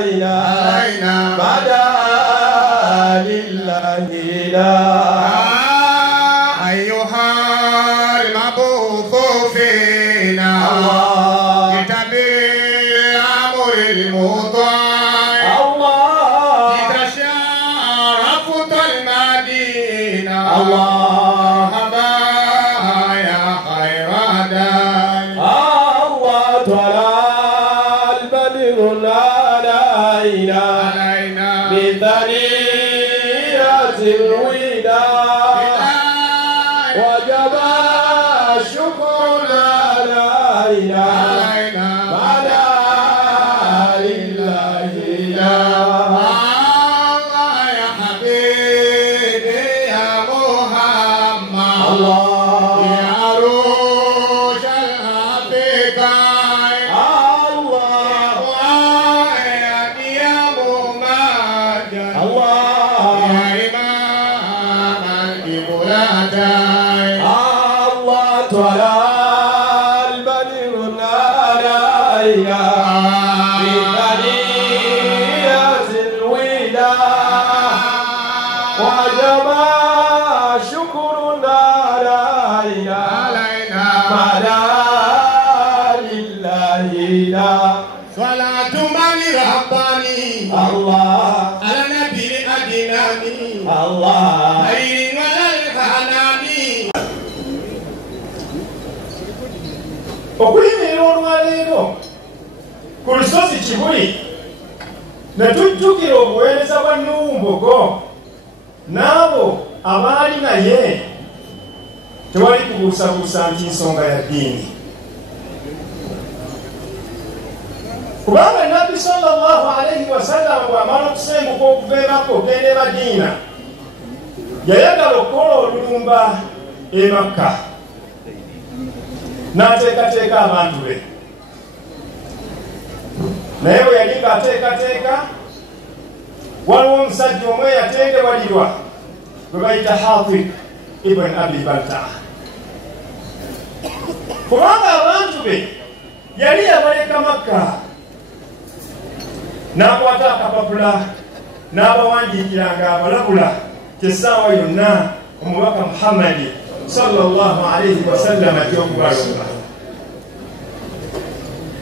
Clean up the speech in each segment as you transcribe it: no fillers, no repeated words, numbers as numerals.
علينا بدا لله لا أيها المبعوث فينا بتبليغ أمر المطاع لتشرفت المدينة هبا يا خير داعي الله طلع البدر علينا بثنية الوداع وجب الشكر علينا بدا لله لا الله يا حبيبي يا محمد الله يا عروش الحقيقة الله يا ممجد الله يا إمام القبلتين الله طلع البدر علينا بثنية الوداع وجب شكر علينا بدا لله لا صلاة من رباني الله على نبي أدناني الله خير ولا الحناني okuyimirira olwaleero ku lusozi Kibuli ne tujjukira obuweereza bwa Nuhu Mbogo n'abo abaali naye tewali kubuusabuusa nti nsonga ya ddiini kubanga Nabbi sallallahu alaihi wasallam bw'amala okusembuka okuva e Makka okugenda e Madiina yayagala okukola olulumba e Makka n'ateekateeka abantu be naye bwe yali ng'ateekateeka waliwo omusajja omwe yatendebwalirwa gwe bayita Hatib ibn Abi Baltaa kubanga abantu be yali yabaleka Makka n'akwata akapapula n'abawandiikiranga abalabula kyessaawa yonna omubaka Muhammadi sallallahu alaihi wasallam atyokubalumba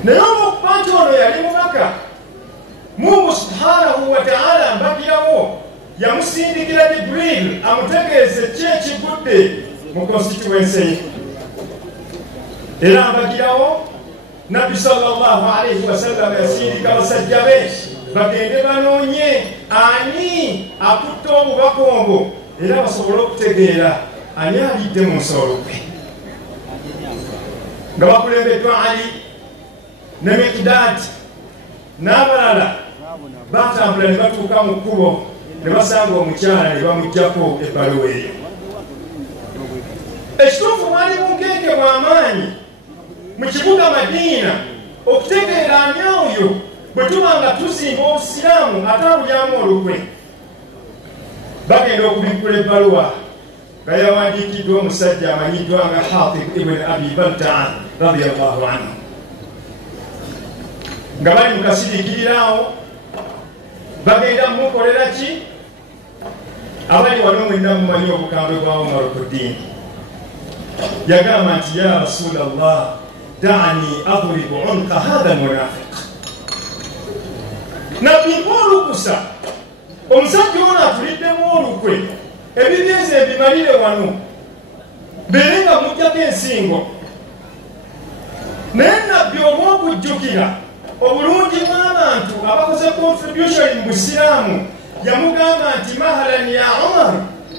naye olwokuba nti ono yali mubaka Mungu subhanahu wa ta'ala mbagirawo yamusindikira Jibril amutegeeze ki ekigudde mu constituency ye era mbagirawo Nabbi sallallahu alaihi wasallam yasindika basajja be bagende banoonye ani akutte obubaka obwo era basobole okutegeera ani alidde mu nsolo gwe nga bakulembeddwa Ali ne Miqdaad n'abalala batambula ne batuuka mu kkubo ne basanga omukyala ne bamuggyako ebbaluwa eyo ekituufu mwali bunkenke bw'amaanyi mu kibuga Madiina okutegeera ani oyo bwe tuba nga tusimba obusiraamu atambulyamu olukwe bagenda okubikkula ebbaluwa nga yawandiikiddwa omusajja amanyiddwa nga Hatib ibn Abi Baltaa radiyallahu anhu nga bali mu kasiriikirirawo bagenda mukolera ki abali wano mwenna mumanyi obukambwe bwa Umar ku ddiini yagamba nti ya Rasulallah da'ani adribu unqa hadha almunafiq nabimpa olukusa omusajja ono atuliddemu olukwe ebibyeze ebimalire wano mbeere nga mujjako ensingo naye nabbi olw'okujjukira obulungi bw'abantu abakoze contribution mu busiraamu yamugamba nti mahalan ya Umar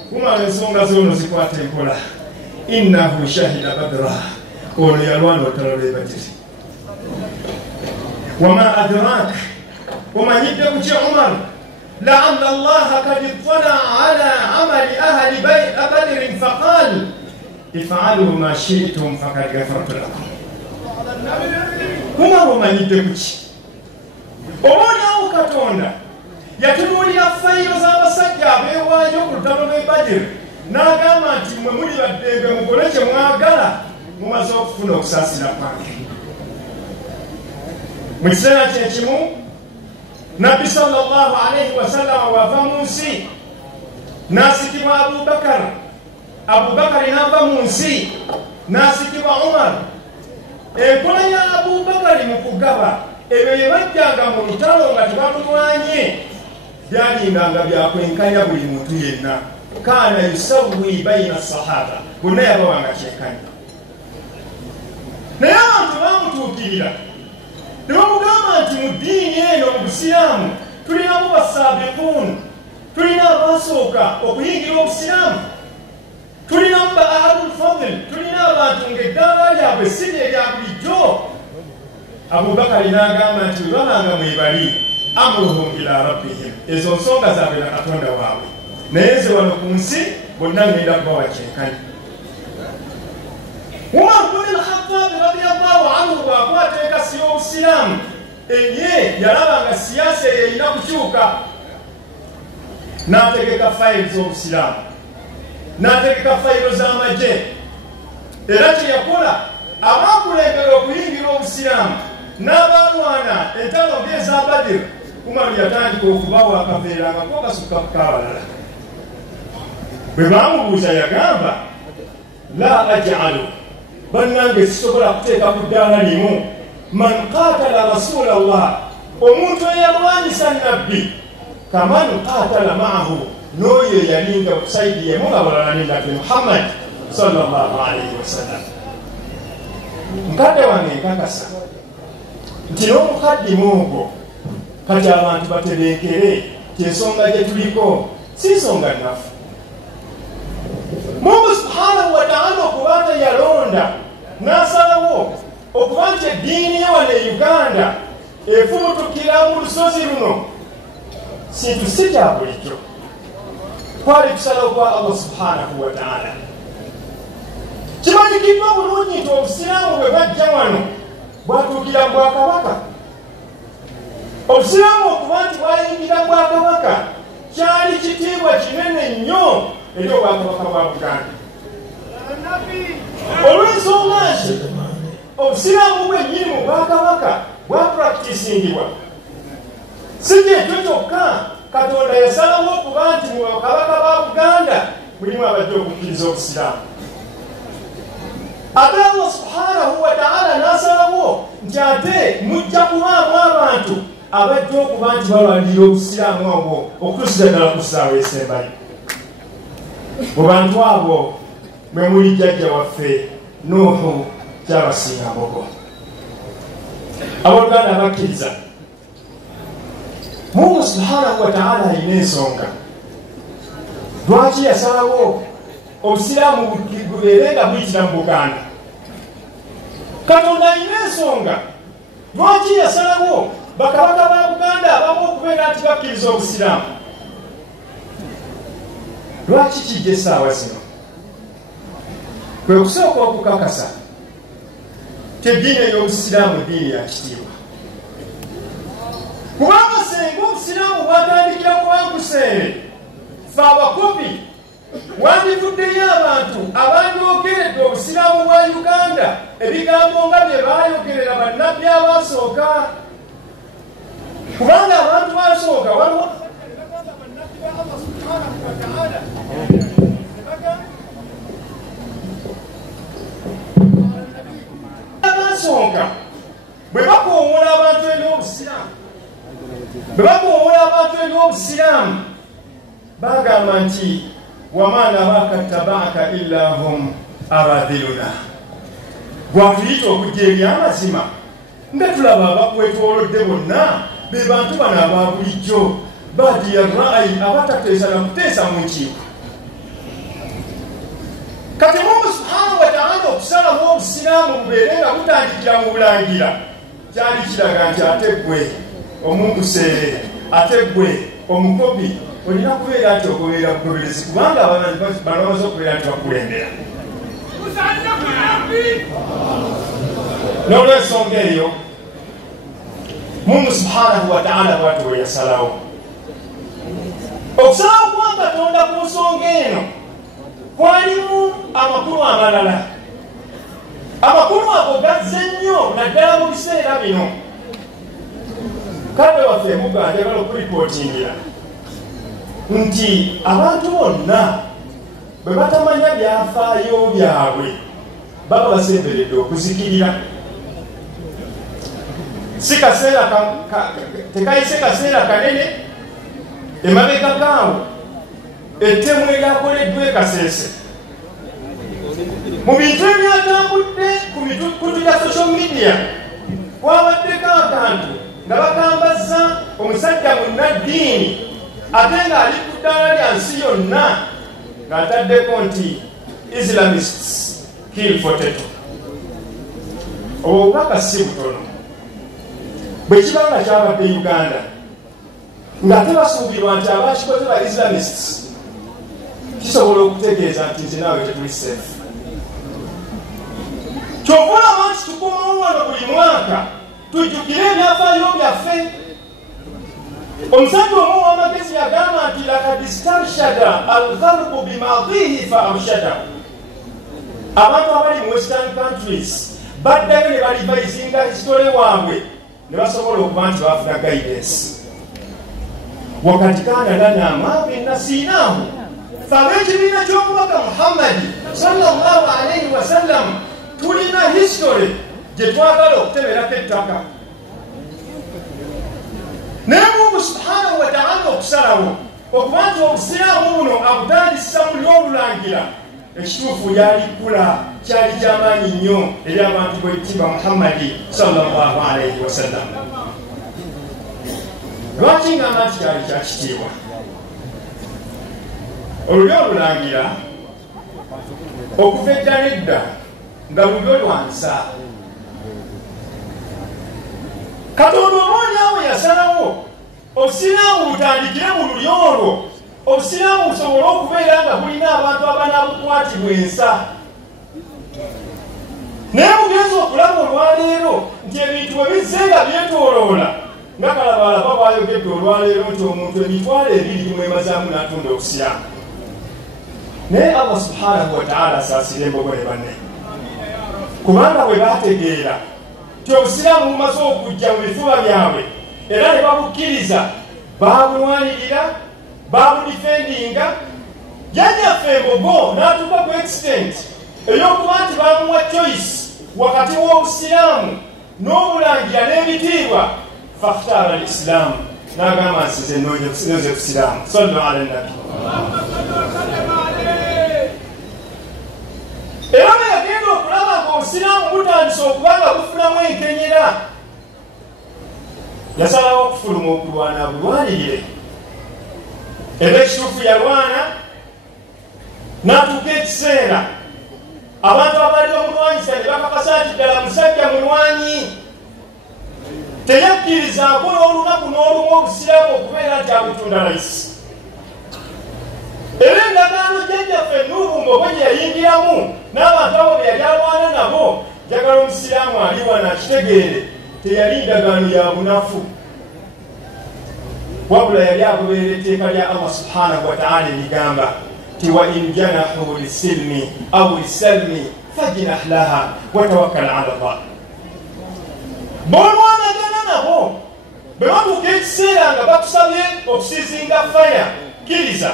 kumala ensonga zoono zikwata empola innahu shahida badra ono yalwana olutalo lw'e Badiri wama adrak omanyidde ku ki Umar لعل الله قد اطلع على عمل أهل بدر فقال افعلوا ما شئتم فقد غفرت لكم Umar omanyidde ku ki oboolyawo Katonda yatunuulira fayiro z'abasajja abeewaayo ku lutalo lw'e Badiri n'agamba nti mwe muli baddembe mukole kye mwagala mumaze okufuna okusaasira kwange mu kiseera kyekimu nabbi sallallahu alayhi wasallam wava mu nsi nasikibwa abubakari nava mu nsi nasikibwa umar. Enkola ya abubakari mu kugaba ebyo bye bajjanga mu lutalo nga tebalulwanye byalinganga byakwenkanya buli muntu yenna. Kaana yusawwi baina sahaba, bonna yabawanga kyenkanya. Naye abantu bamutuukirira ne bamugamba nti mu ddiini eno mu busiraamu tulinamu basaabiquun, tulina abasooka okuyingira obusiraamu, tulinamu ba ahlul fadl, tulina abantu ng'eddaala lyabwe si lye lya bulijjo. Abubakari n'agamba nti bwe babanga mwebali amuruhum ila rabbihim, ezo nsonga zaabwe na katonda waabwe, naye nze wano ku nsi bonna ngenda kubawa kyenkanya. Umar bin al-Khattab radiyallahu anhu bw'akwata enkasi y'obusiraamu ye yalabanga siyaasa eyo erina kukyuka, n'ategeka fayiro z'obusiraamu, n'ategeka fayiro z'amagye. Era kye yakola abakulembera okuyingira obusiraamu n'abalwana entalo ng'eza Badr, Umar yatandika okubawa akaveera nga ko kasukka ku kabalala. Bwe bamubuuza yagamba la aj'alu, bannange sisobola kuteeka ku ddaala limu man qaatala rasulallah, omuntu eyalwanyisa nabbi, kaman qaatala maahu, n'oyo eyalinga saidi yemu nga balala ne nabbi Muhammad sallallahu alayhi wasallam. Mukadde wange nkakasa nti n'omukaddimu ogwo kati abantu batebenkere ti ensonga gye tuliko si nsonga nnafu. Mungu subhanahu wa ta'ala okuba nti yalonda n'asalawo okuba nti eddiini ye wano e Uganda efumutukira mu lusozi luno, kintu si kya bulijjo, kwali kusalawo kwa Allah subhanahu wa ta'ala. Kimanyikiddwa bulungi nti obusiraamu bwe bwajja wano bwatuukira mu Bwakabaka. Obusiraamu okuba nti bwayingira Bwakabaka kyali kitiibwa kinene nnyo eri Obwakabaka bwa Buganda. Olw'ensonga nti obusiraamu bwennyini mu Bwakabaka bwapurakitisingibwa, si kyekyo kyokka, Katonda yasalawo okuba nti mu Bakabaka ba Buganda mulimu abajja okukkiriza obusiraamu. Ate Allah subhanahu wa ta'ala n'asalawo nti ate mujja kubaamu abantu abajja okuba nti balwanirira obusiraamu obwo okutuusiza ddala ku ssaawa esembayo. Mu bantu abo mwe muli jjajja waffe Nuuhu Kyabasinga Mbogo. Abooluganda abakkiriza, Mungu subhanahu wa ta'ala alina ensonga lwaki yasalawo obusiraamu bubeere nga buyitira mu Buganda. Katonda alina ensonga lwaki yasalawo bakabaka ba Buganda abamu okubeera nti bakkiriza obusiraamu. Lwaki kijja essaawa zino? Kwe kusooka okukakasa ti eddiini ey'obusiraamu eddiini ya kitiibwa, kubanga senga obusiraamu bwatandikira mu bankuseere, ffe abakopi wandivuddeyo abantu abandyogeredde obusiraamu bwa Uganda ebigambo nga bye baayogerera bannabbi abasooka. Kubanga abantu basooka waliwo abasooka bwe bakoowola abantu eby'obusiraamu bagamba nti wama naraka tabaaka illa hum aradhiluna, bwatuyita okujja ebyamazima nga tulaba abakwetwolodde bonna be bantu bano aba bulijjo badiya raayi abatateesa na kuteesa mu nkiiko. Kati Mungu subhanahu wa ta'ala okusalamu obusiraamu bubeere nga butandikira mu Bulangira kyali kiraga nti ate ggwe omunkuseere, ate ggwe omukopi olina kubeera nti ogoberera bugoberezi, kubanga bano bamaze okubeera nti bakulembera. N'olw'ensonga eyo Mungu subhanahu wa ta'ala bw'ati bwe yasalawo. Okusalawo kwa Katonda ku nsonga eno kwalimu amakulu amalala. Amakulu ago gazze nnyo naddala mu biseera bino. mukadde waffe Muga njagala okuripootingira nti abantu bonna bwe batamanya byafaayo byabwe baba basemberedde okuzikirira. Si kaseera tekayise kaseera kanene emabega gaawo ettemu eryakoleddwa e Kasese mu bintu ebyatambudde ku tya social media kwabaddeko akantu nga bakambaza omusajja munnaddiini ate ng'ali ku ddaala lya nsi yonna ng'ataddeko nti Islamists kill for tattoo. Obubaka si butono bwe kiba nga kyabadde Uganda ng'ate basuubirwa nti abakikoze ba Islamists kisobola okutegeeza nti nti naawe tetuli safe. Kyova olaba nti tukomawo wano buli mwaka tujjukire ebyafaayo byaffe. Omusajja omu w'amagezi yagamba nti lakad istarshada algharbu bimadihi fa arshadahu. Abantu abali mu western countries baddayo ne balivaizinga hisitole waabwe ne basobola okuba nti bafuna guidance. Wakati kana lana ma binasinahu fab'ekibiina ky'omubaka Muhammadi sallallahu alayhi wa sallam tulina history gye twagala okuteberako ettaka. Naye Mungu subhanahu wa ta'ala okusalawo okuba nti obusiraamu buno abutandisa mu ly'olulangira ekituufu yalikula kyali kyamaanyi nnyo eri abantu b'ekitiibwa Muhammadi sallallahu alayhi wa sallam. Lwaki ngamba nti kyali kyakitiibwa? Olulyo olulangira okuva edda n'edda nga lulyo lwansa. Katonda omwanya awo yasalawo obusiraamu butandikire mu lulyo olwo, obusiraamu busobole okubeera nga bulina abantu abanaabukwatibwa ensa. Naye mugenzi okulaba olwaleero nti ebintu bwe bizze nga byetooloola nga kalabalaba bwayogedde olwaleero nti omuntu emitwalo ebiri gimwemazaamu n'atunda obusiraamu. Naye Allah subhanahu wa ta'ala asaasira embogo ne banne, kubanga bwe baategeera nti obusiraamu bumaze okujja mu bifuba byabwe era ne babukkiriza, baabulwanirira, baabudifendinga. Jjajjaffe embogo n'atuuka ku extent ey'okuba nti baamuwa choice wakati w'obusiraamu n'obulangira n'ebitiibwa, fakhtara al-Islam, n'agamba nsize nnoze busiraamu. Sallu ala nabi. Era bwe yagenda okulaba ng'obusiraamu butandise okuba nga bufunamu enkenyera, yasalawo okufuluma okulwana bulwanirire. Era ekituufu yalwana, n'atuuka ekiseera abantu abaali bamulwanyisa ne bakakasa nti ddala musajja mulwanyi, teyakkirizaako n'olunaku n'olumu obusiraamu okubeera nti abutunda layisi. Era endagaano jjajjaffe Nuuhu Mbogo gye yayingiramu n'abantu abo be yali alwana nabo, njagala omusiraamu ali wano akitegeere, teyali ndagaano ya bunafu, wabula yali agoberera etteeka lya Allah subhanahu wa ta'ala erigamba ti wa in janahu lisilmi aw lisalmi fajnah laha wa tawakkal ala Allah. B'olwanagana nabo bwe batuuka ekiseera nga bakusabye okusiizinga faya, kkiriza,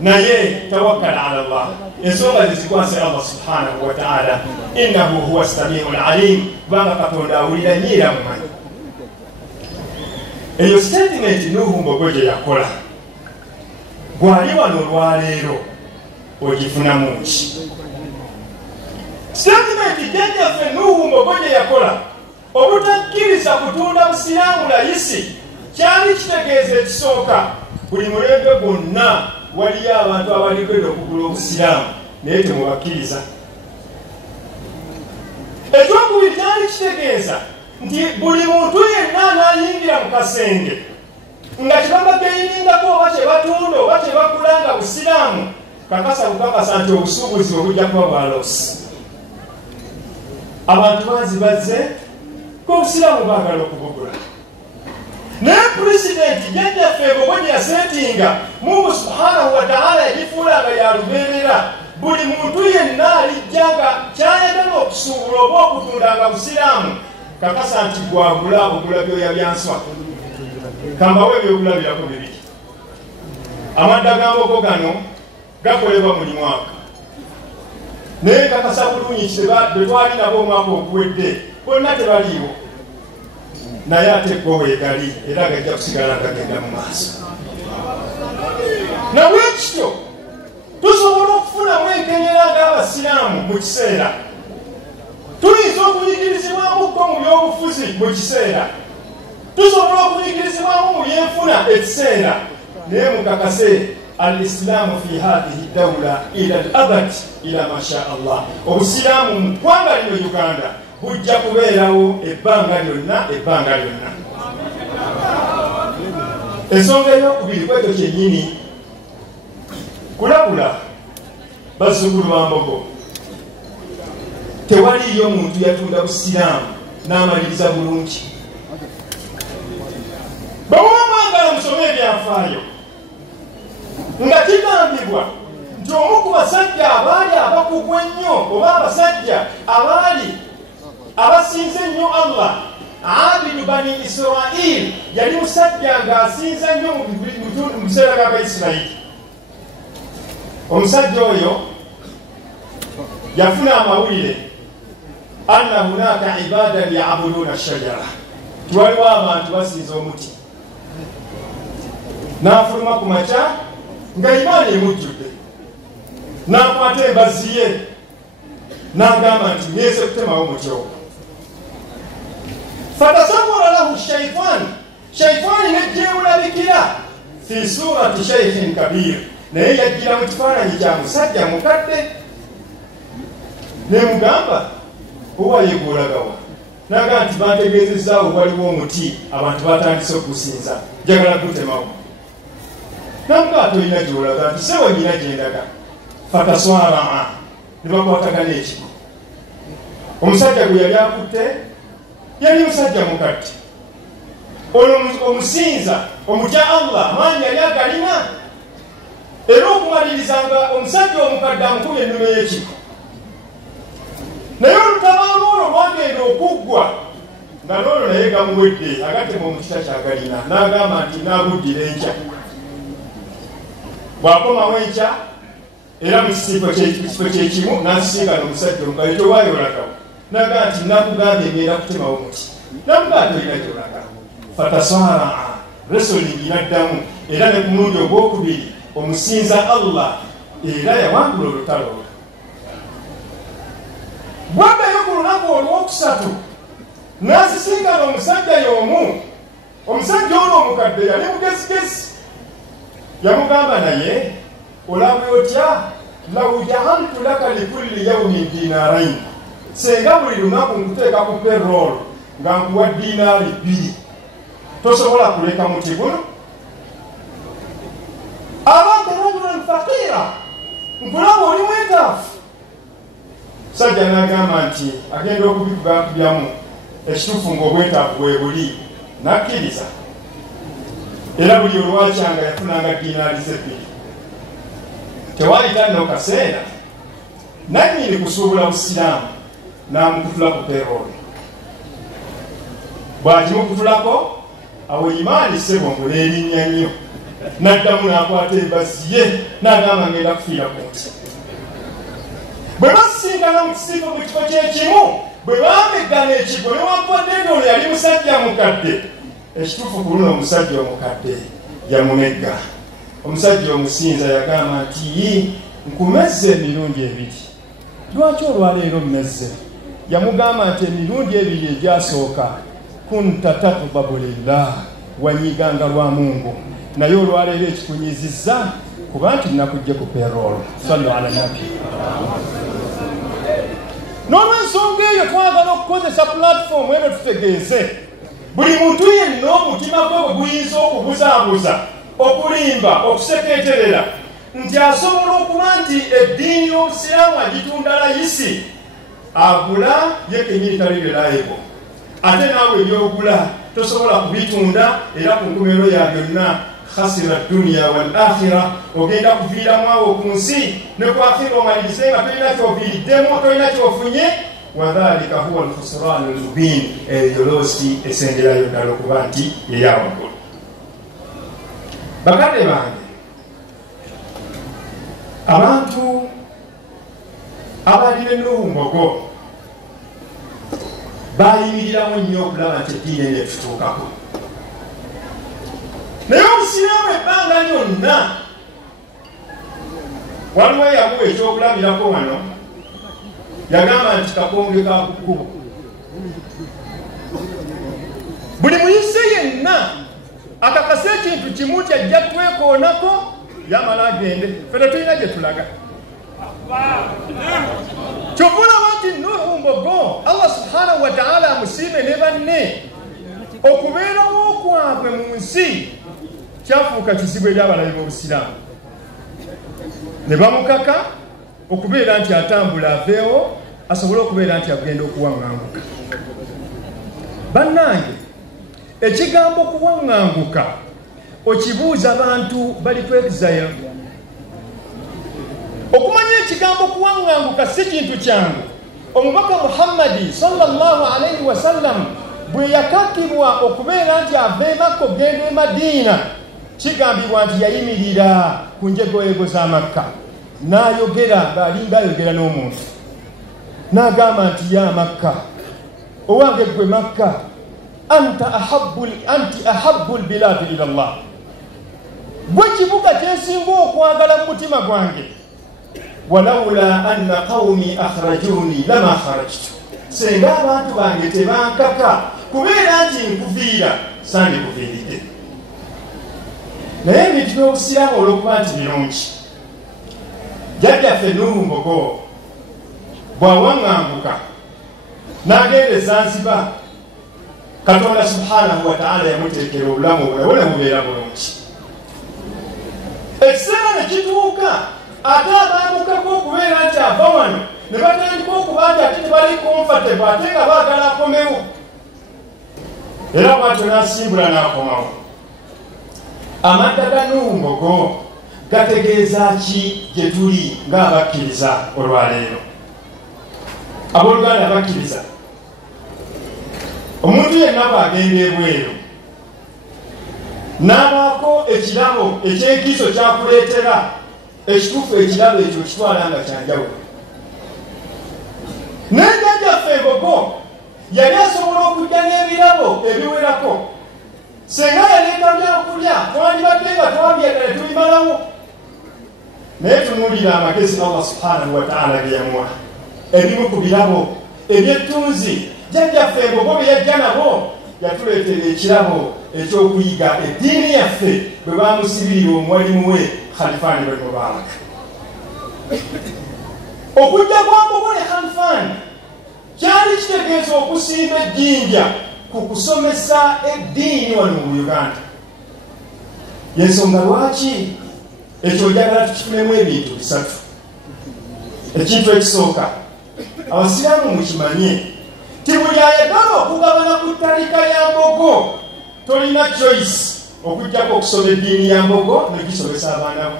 naye tawakkal ala Allah, ensonga zizikwase Allah subhanahu wa ta'ala, innahu huwa as-sami'ul alim, kubanga Katonda awulira nnyo era mumanyi. Eyo statement Nuuhu Mbogo gye yakola, gwali wano olwaleero ogifunamu ki? Statement jjajjaffe Nuuhu Mbogo gye yakola obutakkiriza kutunda busiraamu layisi kyali kitegeeza ekisooka, buli mulembe gwonna waliyo abantu abalikwenda okugula obusiraamu naye temubakkiriza. Ekyokubiri kyali kitegeeza nti buli muntu yenna anayingira mu kasenge nga kyebabageyiningako oba kyebatunda oba kyebakulanga busiraamu, kakasa bukakasa nti obusuubuzi obujja kuba bwaloosi. Abantu banzi bazze k'obusiraamu baagala okubugula. Naye pulezidenti jjajjaffe Mbogo gye yaseetinga, Mungu subhanahu wa ta'ala yagifuula nga yalubeerera, buli muntu yenna alijja nga kyayagala okusuubula oba okutundanga busiraamu, kakasa nti gwagula ogula byoya byanswa. kambawe ebyokulabirako bibiri. Amaddagambogo gano gakolebwa buli mwaka. Naye kakasa bulungi bwe twali nabo omwaka oguwedde bonna tebaliiwo. Naye ate go weegali era gajja kusigala gagenda mu maaso. Nawekityo tusobola okufunamu enkenyera ng'abasiraamu mu kiseera. Tuyinza okunyigirizibwamukko mu byobufuzi mu kiseera. Tusobola okunyigirizibwamu mu byenfuna ekiseera. Naye mukakase al-islaamu fi hadhihi dawla ila al-abad ila masha Allah. Obusiraamu mu ggwanga lino Uganda bujja kubeerawo ebbanga lyonna. Ensonga ey'okubiri kwekyo kyennyini kulabula bazzukulu ba Mbogo. Tewaliyo muntu yatunda busiraamu n'amaliriza bulungi. Bw'omwagala musome ebyafaayo nga kigambibwa nti omu ku basajja abaali abakugu ennyo oba abasajja abaali abasinze ennyo Allah, Abidu Bani Israel, yali musajja ng'asinza nnyo mu biseera by'Abayisirayiri. Omusajja oyo yafuna amawulire anna hunaka ibadan ya'buduna shajara, waliwo abantu basinza omuti. N'afuluma ku makya nga imaani emujjudde, n'akwata embazzi ye n'agamba nti ngeeze kutemawo omuti ogwo. Fatasawwara lahu shayitaani nejjeewulabikira fi surati shaykhin kabir, naye yajjira mu kifaananyi kya musajja mukadde. Nemugamba oba yeegulagawa, naga nti bantegeezezaawo waliwo omuti abantu batandise okugusinza, njagala gutemawo. Namugaa tolina gyolaga nti sewe nyina gyendaga. Fataswara, ne bakwatagana ekiko. Omusajja gwe yali akutte yali musajja mukadde. Ono omusinza omutya Allah amaanyi yali agalina, era okumalirizanga omusajja omukadde amukubye ennume y'ekiko. Naye olutabaalo olwo lwagenda okuggwa nga n'olwo naye gamuwedde agattema omukisa kyagalina, n'agamba nti naaguddira enkya. Bw'akomawo enkya era mu kifo kyekimu n'asisinga n'omusajja omukadde tewayolagawo, n'agamba nti nakugambye ngenda kutemawo omuti. Namugaa tolina gyolaga. Fataswara, resolingi n'addamu, era ne ku mulundi ogwokubiri omusinza Allah era yawangula olutalo olwo. Bw'addayo ku lunaku olwokusatu n'asisinkana omusajja y'omu. Omusajja ono omukadde yali mugezigezi. Yamugamba naye olabwe otya, law ja'altu laka likulli yawmin dinarayn, senga buli lunaku nkuteeka ku payroll nga nkuwa dinaari 2, tosobola kuleka muti guno? Abanta rajulan faqira, nkulaba oli mwetaafu. Sajja n'agamba nti agenda okubikugambyamu ekituufu ng'obwetaavu bwe buli, n'akkiriza. Era buli olwakyanga yafunanga dinaari ze 2. Tewali no kaseera nannyini kusuubula busiraamu n'amukutula ku payroll. Bw'akimukutulako awo imaani sebongo n'erinnya nnyo, n'addamu n'akwata embazzi ye n'agamba ngenda kufiira ku nsi. Bwe basisinkana mu kifo kyekimu, bwe bameggana ekigo newankubadde ng'ono yali musajja mukadde, ekituufu ku luno omusajja omukadde yamumegga. Omusajja omusinza yagamba nti nkumezze emirundi 2. Lwaki olwaleero mmezze? Yamugamba nti emirundi 2 egyasooka kunta taqbabu lillah, wanyiganga lwa Mungu, naye olwaleero ekikunyizizza kuba nti nakujje ku payroll. Sallu ala nabi. N'olwensonga eyo twagala okukozesa platform eno tutegeeze buli muntu yenna omutima gwe bwe guyinza okubuzaabuza, okulimba, okusekeeterera nti asobola okuba nti eddiini y'obusiraamu agitunda layisi, agula ye kenyini tali reliable, ate naawe ebyogula tosobola kubitunda, era ku nkomerero ya byonna khasira dunya wal akhira, ogenda kuviiramu awo ku nsi ne ku akhira omalirize nga tolina ky'oviiriddemu, tolina ky'ofunye. Wadhalika huwa alkhusranu almubin, eyo losi esengerayo ddala okuba nti yeyawaggulu. bakadde bange abantu abalina Nuhu Mbogo bayimiriramu nnyo okulaba nti eddiini eyo etutuukako, naye omusiraamu ebbanga lyonna waliwo yamuwa ekyokulabirako wano, yagamba nti kakonge ka kukkubo. Buli muyise yenna akakase ekintu kimu kyajja twekoonako yamala agende, ffe tulina gye tulaga. Kyovulaba nti Nuhu Mbogo Allah subhanahu wa ta'ala amusiime ne banne okubeerawo kwabwe mu nsi kyafuuka kizibu eri abalabi b'obusiraamu, ne bamukaka okubeera nti atambula aveewo asobole okubeera nti agenda okuwaŋŋanguka. Bannange, ekigambo okuwaŋŋanguka okibuuza abantu bali ku exile. Okumanya ekigambo okuwaŋŋanguka si kintu kyangu. Omubaka Muhammadi sallallahu alayhi wa sallam bwe yakakibwa okubeera nti ava e Makka okugenda e Madiina, kigambibwa nti yayimirira ku njegoyego za Makka n'ayogera ng'alinga ayogera n'omuntu, n'agamba nti ya Makka, owange gwe Makka, anti ahabbu lbilaadi ila Allah, gwe kibuga kyensinga okwagala mu mutima gwange. Walawula anna qawmi akhrajuni lama kharajtu, senga abantu bange tebankaka kubeera nti nkuviira sandikuviiridde. Naye ebintu by'obusiraamu olw'okuba nti birungi, jjajjaffe Nuhu Mbogo bw'awaŋŋanguka n'agenda e Zanzibar, Katonda subhanahu wa ta'ala yamuteekera obulamu obulabo ne bubeera bulungi. Ekiseera ne kituuka ate abaamukako okubeera nti ava wano ne batandika okuba nti ate tebali comfortable ate nga baagala akomewo, era bwatyo n'asimbula n'akomawo. Amadda ga Nuhu Mbogo gategeeza ki gye tuli ng'abakkiriza olwaleero? Abooluganda abakkiriza, omuntu yenna bw'agenda ebweru n'abaako ekirabo ekyenkizo kyakuleetera, ekituufu ekirabo ekyo kitwala nga kyanjawulo. Naye jjajjaffe Mbogo yali asobola okujja n'ebirabo ebiwerako. Senga yaleeta byakulya twandibadde nga twabyagala tubimalawo, naye tunuulira amagezi Allah subhanahu wa ta'ala ge yamuwa. Ebimu ku birabo ebyettunzi jjajjaffe Mbogo bye yajja nabo, yatuleetera ekirabo ekyokuyiga eddiini yaffe bwe bamusibirira omuwalimu we Khalifani bwe Mubarak. Okujja kwa Mbogo ne Khalifani kyali kitegeeza okusimba ejjinja ku kusomesa eddiini wano mu Uganda. Yensonga lwaki ekyo njagala tukifunemu ebintu bisatu. Ekintu ekisooka, abasiraamu mukimanye ti buli ayagala okugabana ku ttalika ya Mbogo tolina choice okujjako okusoma eddiini ya Mbogo negisomesa abaana bo,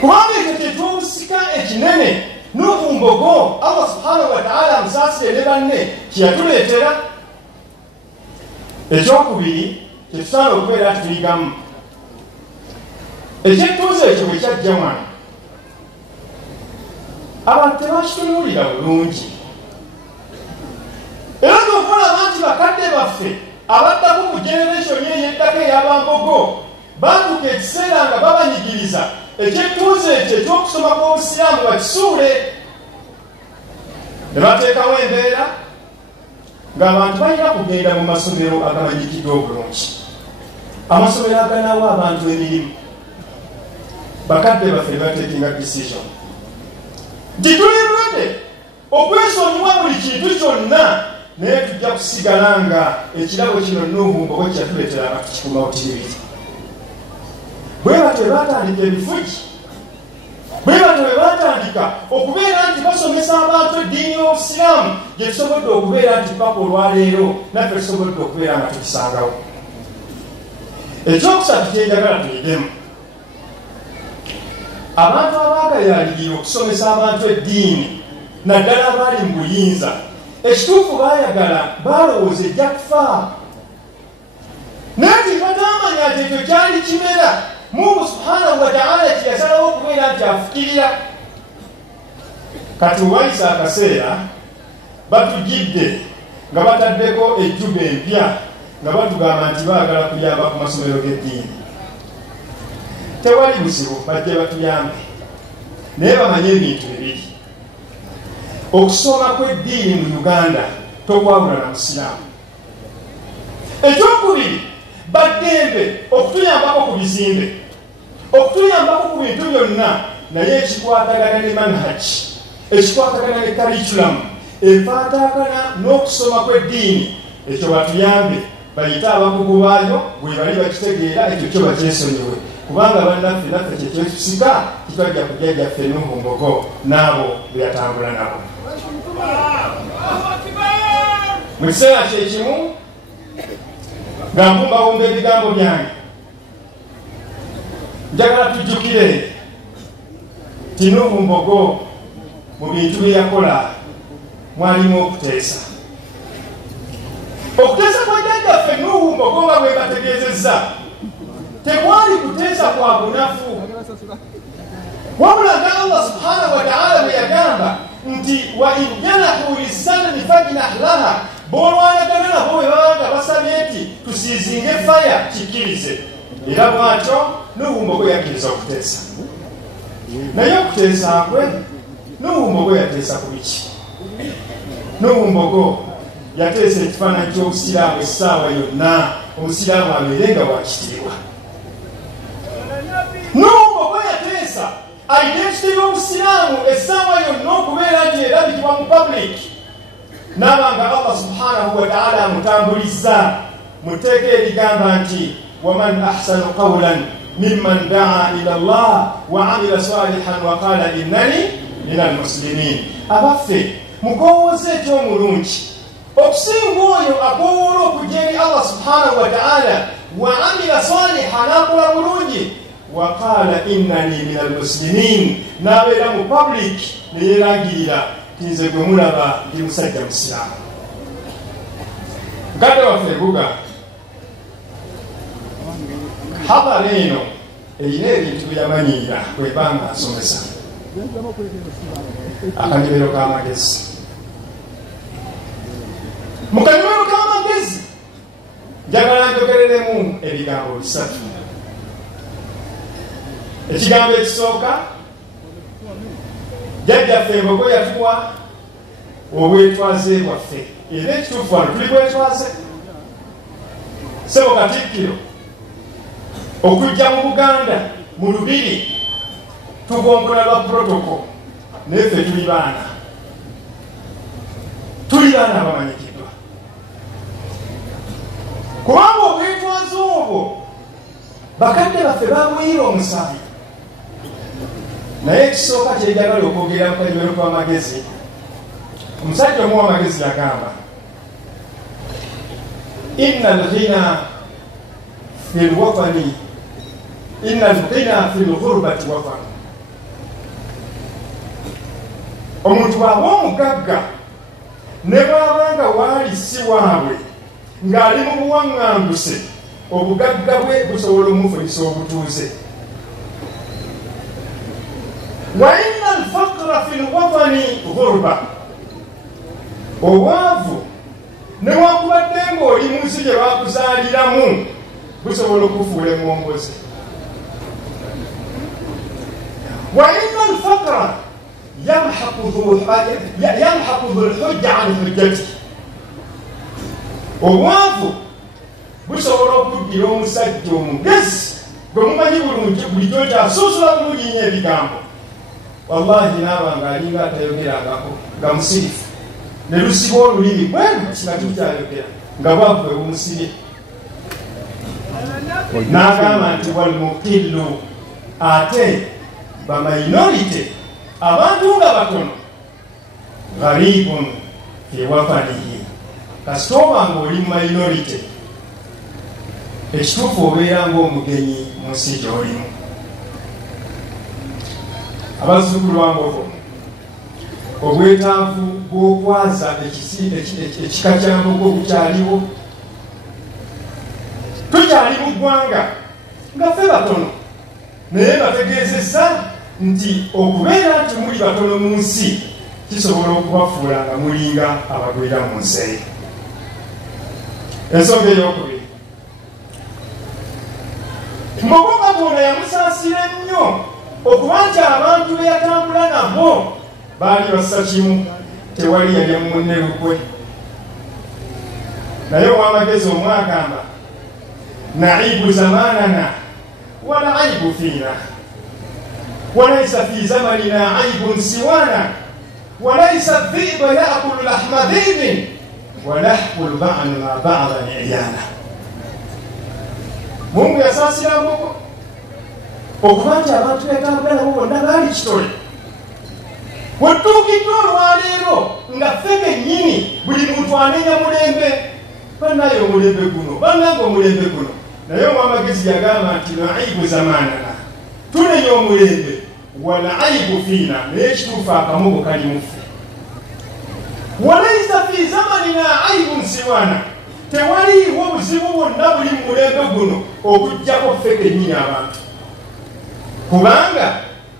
kubanga ekyo kyetwobusika ekinene. Nuhu Mbogo Allah subhanahu wa ta'ala amusaasire ne banne kyeyatuleetera. Ekyokubiri kyetusaana okubeera nti tuyigamu. Ekyettuuzo ekyo bwe kyajja wano abantu tebakitunuulira bulungi, era tokolaba nti bakadde baffe abaddako mu generation eyeddako ey'Abambogo baatuka ekiseera nga babanyigiriza ekyettuuzo ekyo ekyokusoma kw'obusiraamu bakisuule. Ne bateekawo embeera ng'abantu balina kugenda mu masomero agamanyikiddwa obulungi, amasomero aganaawo abantu emirimu. Bakadde baffe bateekinga decision nti tuli ready okwesonyiwa buli kintu kyonna, naye tujja kusigala nga ekirabo kino Nuhu Mbogo kyatuleetera nga tukikumawo tiribiri. Bwe batyo batandika ebifugi, bwe batyo bwe batandika okubeera nti basomesa abantu eddiini y'obusiraamu gye tusobodde okubeera nti paka olwaleero naffe tusobodde okubeera nga tukisangawo. Ekyokusatu kyenjagala tuyigemu, abantu abaagayaalirira okusomesa abantu eddiini naddala abaali mu buyinza, ekituufu baayagala balowooza ejja kufa, naye ti batamanya bamanya nti ekyo kyali kimera Mungu subhanahu wa ta'ala kiyasalawo okubeera nti afukirira. Kati wayisa akaseera batujjidde nga bataddeko ejjuba empya nga batugamba nti baagala kuyamba ku masomero g'eddiini. Tewali buzibu bajje batuyambe, naye bamanye ebintu bibiri. Okusoma kw'eddiini mu Uganda tokwawula na musiraamu. Ekyokubiri baddembe okutuyambako ku bizimbe, okutuyambako ku bintu byonna, naye ekikwatagana ne manhaji, ekikwatagana ne curriculum, efaataagana n'okusoma kw'eddiini, ekyo batuyambe bayite abakugu baayo bwe bali bakitegeera, ekyo kyo bakyesonyiwe. Kubanga bannaffe naffe kyekyetusika kitwajja kujja gyaffe Nuhu Mbogo n'abo bwe yatambula nabo. Mu kiseera kyekimu nga mbumbawumba ebigambo byange, njagala tujjukire ti Nuhu Mbogo mu bintu bye yakola mwalimu okuteesa. Okuteesa kwa jjajjaffe Nuhu Mbogo nga bwe bategeezezza tekwali kuteesa kwa bunafu, wabula nga Allah subhanahu wa ta'ala bwe yagamba nti wa in janahu lisalmi fajnah laha, b'olwanagana nabo bwe baba nga basabye nti tusiizinge faya kikkirize. Era bwatyo Nuhu Mbogo yakkiriza okuteesa. Naye okuteesa kwe Nuhu Mbogo yateesa ku biki? Nuhu Mbogo yateesa ekifaananyi ky'obusiraamu essaawa yonna, omusiraamu abeere nga wakitiibwa. Nuhu Mbogo yateesa identity y'obusiraamu essaawa yonna okubeera nti erabikibwa mu public, n'abanga Allah subhanahu wa ta'ala amutambulizza mu tteeka erigamba nti waman ahsanu qawlan mimman daa ila Allah wa amila salihan wa qala innani minal muslimin. Abaffe mukowooza eky'omulungi okusinga oyo akowoola okujja eri Allah subhanahu wa ta'ala wa amila salihan, akola bulungi, wa qala innani minal muslimin, n'abeera mu public ne yeerangirira ti nze gwe mulaba ndi musajja musiraamu. Mukadde waffe ebuga habala eno erina ebintu bye yamanyiira bwebanga asomesa, akanyomero k'amagezi. Mu kanyomero k'amagezi njagala njogereremu ebigambo bisatu. Ekigambo ekisooka, jjajjaffe Mbogo yatuwa obwetwaze bwaffe, era ekituufu wano tuli bwetwaze. Ssebo Katikkiro okujja mu Buganda mu Lubiri tugongola lwa protocol, naye ffe tuli baana, tuli baana abamanyikiddwa, kubanga obwetwaze obwo bakadde baffe babuyira omusaayi. Naye ekisooka kyenjagala okwogera mu kanyomero kw'amagezi, omusajja omu w'amagezi yagamba inna al-ghina fi al-watani inna al-ghina fi al-ghurbati watani. Omuntu bw'aba omugagga ne bw'abanga waali si waabwe ng'ali mu buwaŋŋanguse, obugagga bwe busobola omufuyisa obutuuze. Wa inna al-faqra fi al-watani ghurba, obwavu newakubadde ng'oli mu nsi gye bakuzaaliramu busobola okufuula eŋŋongozi. Wa inna al-faqra yamhaqu dhul-hujja an hujjati, obwavu busobola okuddira omusajja omugezi gwe mumanyi bulungi bulijjo kyasuusula bulungi nnyo ebigambo. Wallahi n'abanga alinga atayogerangako nga musirifu, ne lusiba olulimi bweruti nga tukyayogera nga bwavu bwe bumusibye. N'agamba nti walmuqillu, ate baminority, abantu nga batono, gharibun fi watanihi, kasita oba ng'oli mu minority ekituufu obeera ng'omugenyi mu nsi gy'olimu. Abazzukulu ba Mbogo, obwetaavu bw'okwaza ekika kya Mbogo bukyaliwo. Tujja tukyali mu ggwanga nga ffe batono naye bategeezesa nti okubeera nti muli batono mu nsi kisobola okubafuula nga mulinga abagwira mu nsi eyo. Ensonga ey'okubiri, Mbogo Katonda yamusaasira nnyo okuba nti abantu be yatambula nabo baali bassa kimu, tewali yali munne lukwe. naye ow'amagezi omwagamba naibu zamanana wala aibu fiina walaisa fi zamanina aibun siwana walaisa dhibu yaakulu lahma dhibin walahku lbanu ma badan iyana. Mungu yasaasira Mbogo okuba nti abantu betambula nabo bonna baali kitole. Wetuukidde olwaleero nga ffe kennyini buli muntu anenya mulembe, bannaye omulembe guno bannange omulembe guno. Naye omwamagezi yagamba nti naibu zamanana, tunenya omulembe wala aibu fiina, naye ekituufu akamugo kali muffe. Walaisa fi zamanina aibun siwana, tewaliiwo buzibu bwonna buli mu mulembe guno okuggyako ffe kennyini abantu. Kubanga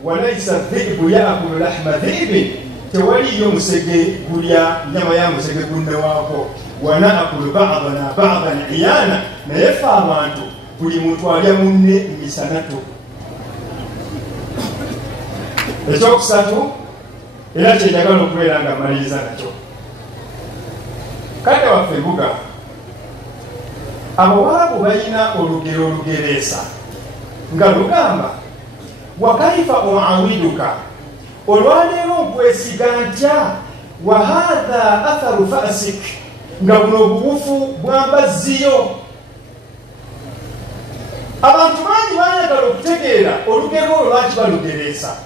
walaisa dhibu yaakulu lahma dhibin, tewaliyo musege gulya nyama ya musege gunne waako. Wanaakulu badana badan iyana, naye ffe abantu buli muntu alya munne misanatu. Ekyokusatu era kyenjagala okubeera nga maliriza nakyo, kati waffe Buga Abawarabu balina olugero olugereesa nga lugamba wakaifa uawiduka, olwaleero nkwesiga ntya, wahadha atharu fasik, nga buno obuwufu bwambazziyo. Abantu bangi baayagala okutegeera olugero olwo lwaki balugereesa,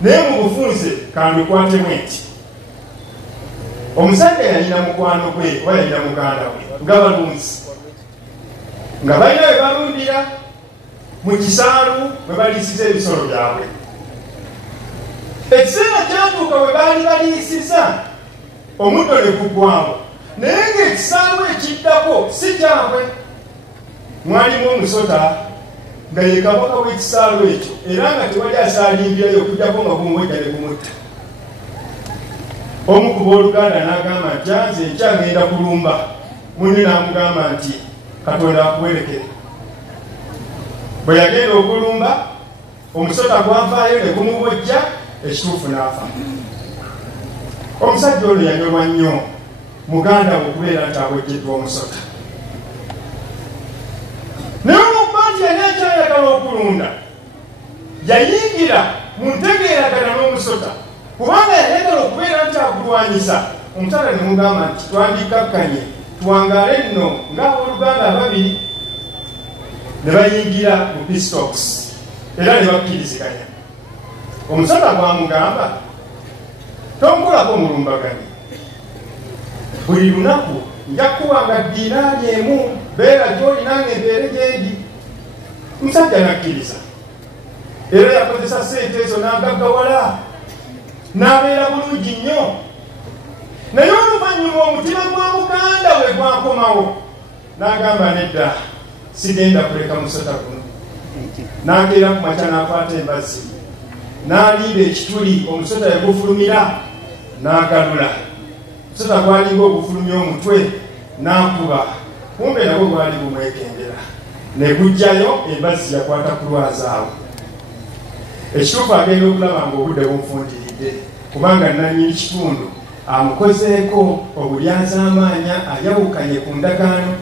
naye mu bufunze kandukwatemu enti omusajja yalina mukwano gwe oba yalina muganda we nga balunzi, nga balina we balundira mu kisaalu bwe baliisiza ebisolo byabwe. Ekiseera kyatuuka we baali baliisiza omuddo ne gugwawo, naye ng'ekisaalu ekiddako si kyabwe. Mwalimu omusota nga ye kabaka w'ekisaalu ekyo, era nga tewali asaalingirayo okugyako nga gumwejja ne gumutta. Omu ku booluganda n'agamba nti anze ekyagenda kulumba, munne n'amugamba nti Katonda akuwerekere. Bwe yagenda okulumba, omusota gwavaayo ne gumubojja, ekituufu n'afa. Omusajja ono yanyolwa nnyo muganda we okubeera nti abojjeddwa omusota. Naye olw'okuba nti yali akyayagala okulunda, yayingira mu ntegeeragana n'omusota, kubanga yayagala okubeera nti agulwanyisa. Omutala ne mugamba nti twandikakkanye tuwangaale nno ng'abooluganda ababiri. Ne bayingira mu pistoks era ne bakkiriziganya. Omusota gwamugamba tonkolako mulumbaganyi, buli lunaku nja kukuwanga dinaali emu, beera gy'oli nange mbeere gyendi. Omusajja nakkiriza era yakozesa sente ezo n'agaggawala n'abeera bulungi nnyo. Naye oluvannyuma omutima gwa muganda we gwakomawo, n'agamba nedda, sigenda kuleka musota guno. N'akeera ku makya n'akwata embazzi n'alinda ekituli, omusota yagufulumira n'agalula. Omusota gwalinga ogufulumya omutwe n'akuba, kumbe nagwo gwali gumwekendera, ne gujjayo embazzi yakwata ku lwazaawo. Ekituufu agenda okulaba ng'obudde bumufundiridde, kubanga nannyini kitundu amukozeeko obulyazaamaanya, ayawukanye ku ndagaano.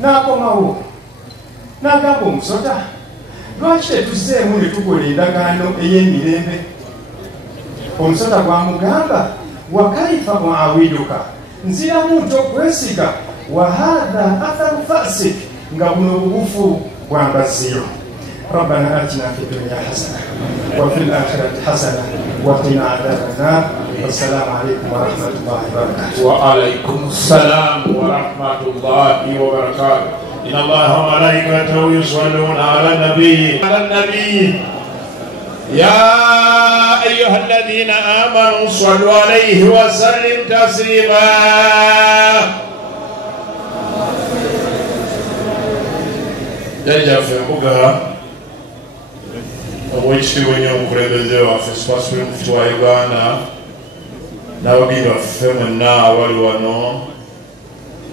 N'akomawo n'agamba omusota, lwaki tetuzzeemu ne tukola endagaano ey'emirembe? Omusota gwamugamba wakaifa muawiduka, nziramu nti okwesiga, wahadha atharu fasik, nga buno obubufu bwambazziyo. ربنا آتنا في الدنيا حسنة وفي الآخرة حسنة وقنا عذاب النار. والسلام عليكم ورحمة الله وبركاته. وعليكم السلام ورحمة الله وبركاته. إن الله وملائكته يصلون على النبي يا أيها الذين آمنوا صلوا عليه وسلم تسليما. jajjaffe mbuga obwekitiibwa nnyo omukulembeze waffe Spasifuli Mufti wa Uganda n'abagenyi baffe mwenna abali wano.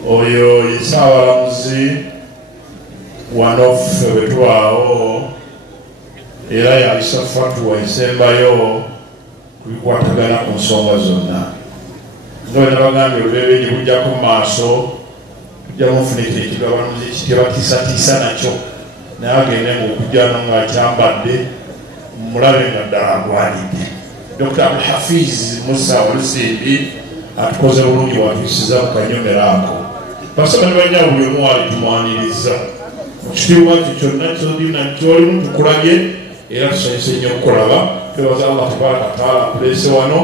Oyo ye Ssaabalamuzi wano ffe bwe tubaawo era yalisa fatwa esembayo ku bikwatagana ku nsonga zonna. Nga bwe nabagambye olubereberye bujjako mu maaso tujja mufunika ekigabanuzi ekitebatiisatiisa nakyo naye agende ng'okujjano ng'akyambadde mulabe nga ddala agwanidde. Dr. Abdulhafiz Musa Olusimbi atukoze bulungi watuyisiza mu kanyomero ako. Basaba ne bajja buli omu wali tumwaniriza mu kitiibwa kyo kyonna kyolimu tukulabye era tusanyuse nnyo okukulaba. Twebaza Allah tabaraka wa taala akuleese wano.